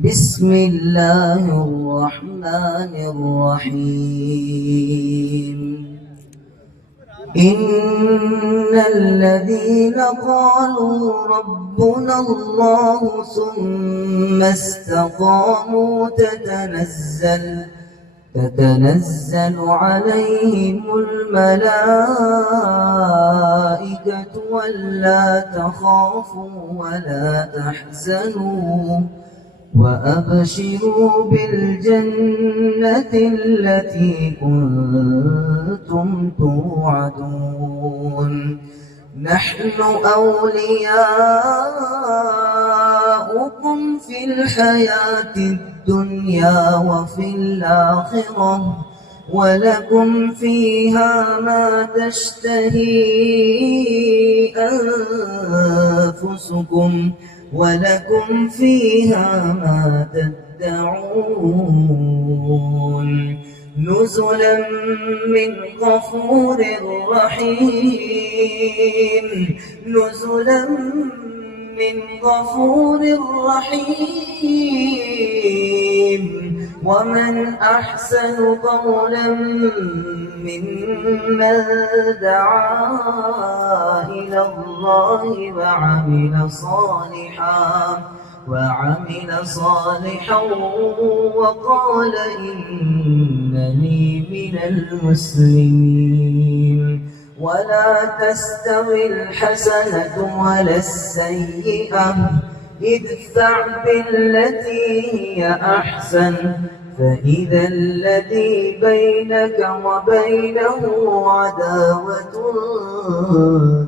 بسم الله الرحمن الرحيم. إن الذين قالوا ربنا الله ثم استقاموا تتنزل عليهم الملائكة ولا تخافوا ولا تحزنوا وأبشروا بالجنة التي كنتم توعدون. نحن أولياؤكم في الحياة الدنيا وفي الآخرة ولكم فيها ما تشتهي أنفسكم ولكم فيها ما تدعون. نزلا من غفور رحيم. نزلا من غفور رحيم. ومن أحسن قولا ممن دعا إلى الله وعمل صالحا وقال إنني من المسلمين. ولا تستوي الحسنة ولا السيئة ادفع بالتي هي أحسن فإذا الذي بينك وبينه عداوة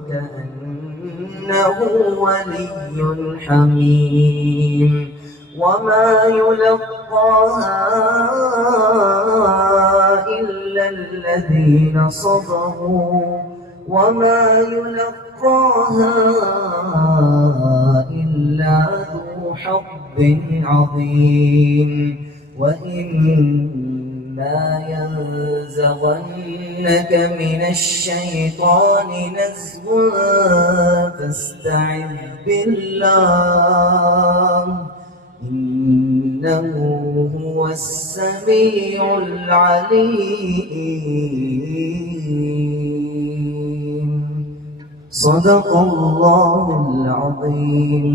كأنه ولي حميم. وما يلقاها إلا الذين صبروا وما يلقاها إلا ذو حظ عظيم. وإما ينزغنك من الشيطان نزغ فاستعذ بالله إنه هو السميع العليم. صدق الله العظيم.